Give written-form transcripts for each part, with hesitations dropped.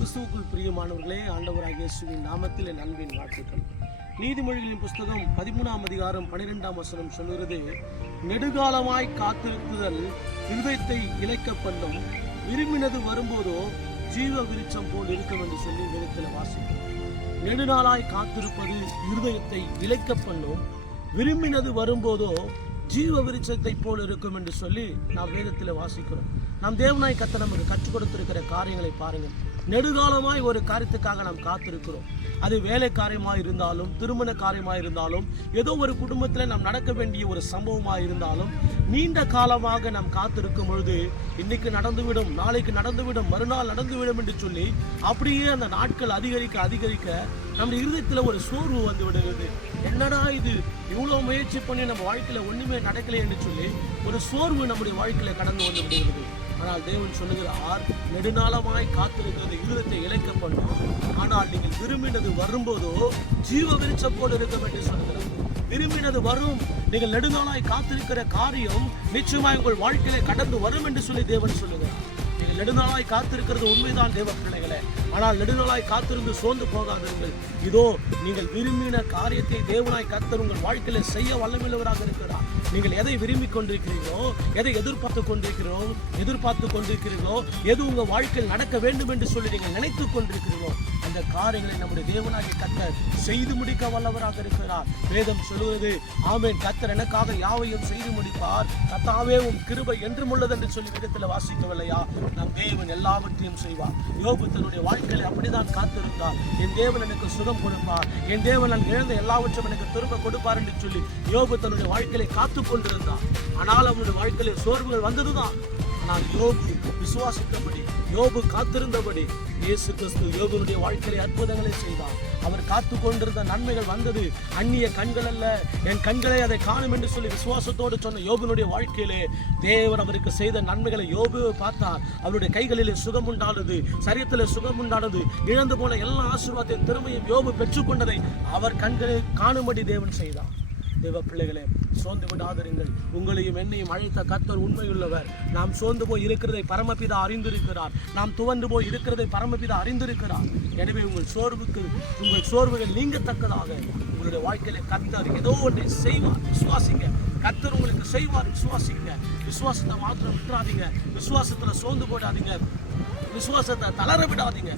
கிறிஸ்துவுக்குள் பிரியமானவர்களே, ஆண்டவராகிய இயேசுவின் நாமத்தில் என் அன்பின் வாழ்த்துக்கள். நீதிமொழிகளின் புஸ்தகம் 13ஆம் அதிகாரம் 12ஆம் வசனம் சொல்கிறது, நெடுகாலமாய் காத்திருக்குதல் இருதயத்தை இளைக்க பண்ணும், விரும்பினது வரும்போதோ ஜீவ விருட்சம் போல் இருக்கும் என்று சொல்லி வேதத்தில் வாசிக்கிறோம். நெடுநாளாய் காத்திருப்பது இருதயத்தை இளைக்க பண்ணும், விரும்பினது வரும்போதோ ஜீவ விருட்சத்தை போல் இருக்கும் என்று சொல்லி நாம் வேதத்தில் வாசிக்கிறோம். நம் தேவனாய் கர்த்தர் நமக்கு கற்றுக் கொடுத்திருக்கிற காரியங்களை பாருங்கள். நெடுகாலமாய் ஒரு காரியத்துக்காக நாம் காத்திருக்கிறோம். அது வேலை காரியமாக இருந்தாலும், திருமண காரியமாக இருந்தாலும், ஏதோ ஒரு குடும்பத்தில் நாம் நடக்க வேண்டிய ஒரு சம்பவமாக இருந்தாலும், நீண்ட காலமாக நாம் காத்திருக்கும் பொழுது இன்னைக்கு நடந்துவிடும், நாளைக்கு நடந்துவிடும், மறுநாள் நடந்துவிடும் என்று சொல்லி அப்படியே அந்த நாட்கள் அதிகரிக்க அதிகரிக்க நம்முடைய இருதயத்தில் ஒரு சோர்வு வந்து விடுகிறது. என்னடா இது, இவ்வளோ முயற்சி பண்ணி நம்ம வாழ்க்கையில் ஒன்றுமே நடக்கலை என்று சொல்லி ஒரு சோர்வு நம்முடைய வாழ்க்கையில் கடந்து வந்து விடுகிறது. ஆனால் தேவன் சொல்லுகிறார், நெடுநாளமாய் காத்திருக்கிறது இருதயத்தை இளைக்க பண்ணும், ஆனால் நீங்கள் விரும்பினது வரும்போதோ ஜீவ விருட்சம் போல் இருக்கும் என்று சொல்லுகிறார். விரும்பினது வரும், நீங்கள் நெடுநாளாய் காத்திருக்கிற காரியம் நிச்சயமாய் உங்கள் வாழ்க்கையிலே கடந்து வரும் என்று சொல்லி தேவன் சொல்லுகிறார். நீங்கள் நெடுநாளாய் காத்திருக்கிறது உண்மைதான் தேவ பிள்ளைகளே, ஆனால் நெடுநாளாய் காத்திருந்து சோர்ந்து போகாதீர்கள். இதோ நீங்கள் விரும்பின காரியத்தை தேவனாய் கர்த்தர் உங்கள் வாழ்க்கையில செய்ய வல்லமையுள்ளவராக இருக்கிறார். நீங்கள் எதை விரும்பி கொண்டிருக்கிறீர்களோ, எதை எதிர்பார்த்து கொண்டிருக்கிறீர்களோ, எது உங்க வாழ்க்கையில் நடக்க வேண்டும் என்று சொல்லி நீங்கள் நினைத்து கொண்டிருக்கிறீர்களோ, அந்த காரியங்களை நம்முடைய தேவனாகிய கர்த்தர் செய்து முடிக்க வல்லவராக இருக்கிறார். வேதம் சொல்லுவது, ஆமென், கர்த்தர் எனக்காக யாவையும் செய்து முடிப்பார், கர்த்தாவே உம் கிருபை என்றும் உள்ளது என்று சொல்லி வேதத்தில் வாசிக்கவில்லையா? நம் தேவன் எல்லாவற்றையும் செய்வார். யோபு தன்னுடைய வாழ்க்கையில் அப்படிதான் காத்திருந்தார். என் தேவன் எனக்கு சுகம் கொடுப்பார், என் தேவன் நான் இழந்த எல்லாவற்றையும் எனக்கு திரும்ப கொடுப்பார் என்று சொல்லி யோபு தன்னுடைய வாழ்க்கையை காத்து கொண்டிருந்தார். ஆனால் அவனுடைய வாழ்க்கையில சோர்வுகள் வந்ததுதான். ஆனால் யோபு விசுவாசித்தபடி, யோபு காத்திருந்தபடி இயேசு கிறிஸ்து யோபுடைய வாழ்க்கையில அற்புதங்களை செய்தார். அவர் காத்து கொண்டிருந்த நன்மைகள் வந்தது. அந்நிய கண்கள் அல்ல, என் கண்களை அதை காணும் என்று சொல்லி விசுவாசத்தோடு சொன்ன யோபுனுடைய வாழ்க்கையிலே தேவன் அவருக்கு செய்த நன்மைகளை யோபு பார்த்தார். அவருடைய கைகளிலே சுகம் உண்டானது, சரீரத்தில் சுகம் உண்டானது, இழந்து போன எல்லா ஆசீர்வாதத்தையும் திரும்பியும் யோபு பெற்றுக்கொண்டதை அவர் கண்களை காணும்படி தேவன் செய்தார். தேவ பிள்ளைகளே, சோர்ந்து விடாதிருங்கள். உங்களையும் என்னையும் அழைத்த கர்த்தர் உண்மையுள்ளவர். நாம் சோர்ந்து போய் இருக்கிறதை பரமபிதா அறிந்திருக்கிறார். நாம் துவண்டு போய் இருக்கிறதை பரமபிதா அறிந்திருக்கிறார். எனவே உங்கள் சோர்வுகள் நீங்கத்தக்கதாக உங்களுடைய வாழ்க்கையில கர்த்தர் ஏதோ ஒன்றை செய்வார். விசுவாசிங்க, கர்த்தர் உங்களுக்கு செய்வார். விசுவாசிங்க. விசுவாசத்தை மாத்திரம் விட்டுறாதீங்க. விசுவாசத்துல சோர்ந்து போடாதீங்க. விசுவாசத்தை தளர விடாதீங்க.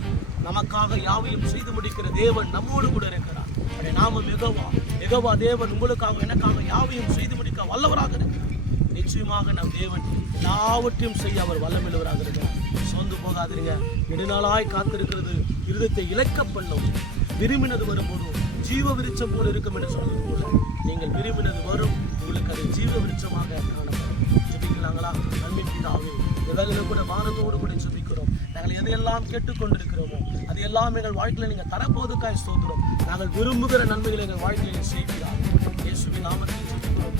நமக்காக யாவையும் செய்து முடிக்கிற தேவன் நம்மோடு கூட இருக்கிறார். நாமம் யெகோவா தேவன் உங்களுக்காக எனக்காக யாவையும் செய்து முடிக்க வல்லவராக இருக்கிறார். நிச்சயமாக நம் தேவன் எல்லாவற்றையும் செய்ய அவர் வல்லமையுள்ளவராக இருக்கிறார். சோர்ந்து போகாதீங்க. நெடுநாளாய் காத்திருக்கிறது இருதயத்தை இளைக்க பண்ணும், விரும்பினது வரும்போது ஜீவ விருட்சம் போல இருக்கும் என்று சொன்னது போல நீங்கள் விரும்பினது வரும், உங்களுக்கு அது ஜீவ விருட்சமாக காணப்படும். ஜெபிக்கலாங்களா? அன்பின் பிதாவே, எதாவது கூட வானத்தோடு கூட ஜெபிக்கிறோம். நாங்கள் எதையெல்லாம் கேட்டுக்கொண்டிருக்கிறோமோ அதையெல்லாம் எங்கள் வாழ்க்கையில் நீங்கள் தரப்போதுக்காய் ஸ்தோத்திரம். நாங்கள் விரும்புகிற நன்மைகளை எங்கள் வாழ்க்கையில் செய்கிறார். இயேசுவின் நாமத்தில் ஜெபிக்கிறோம்.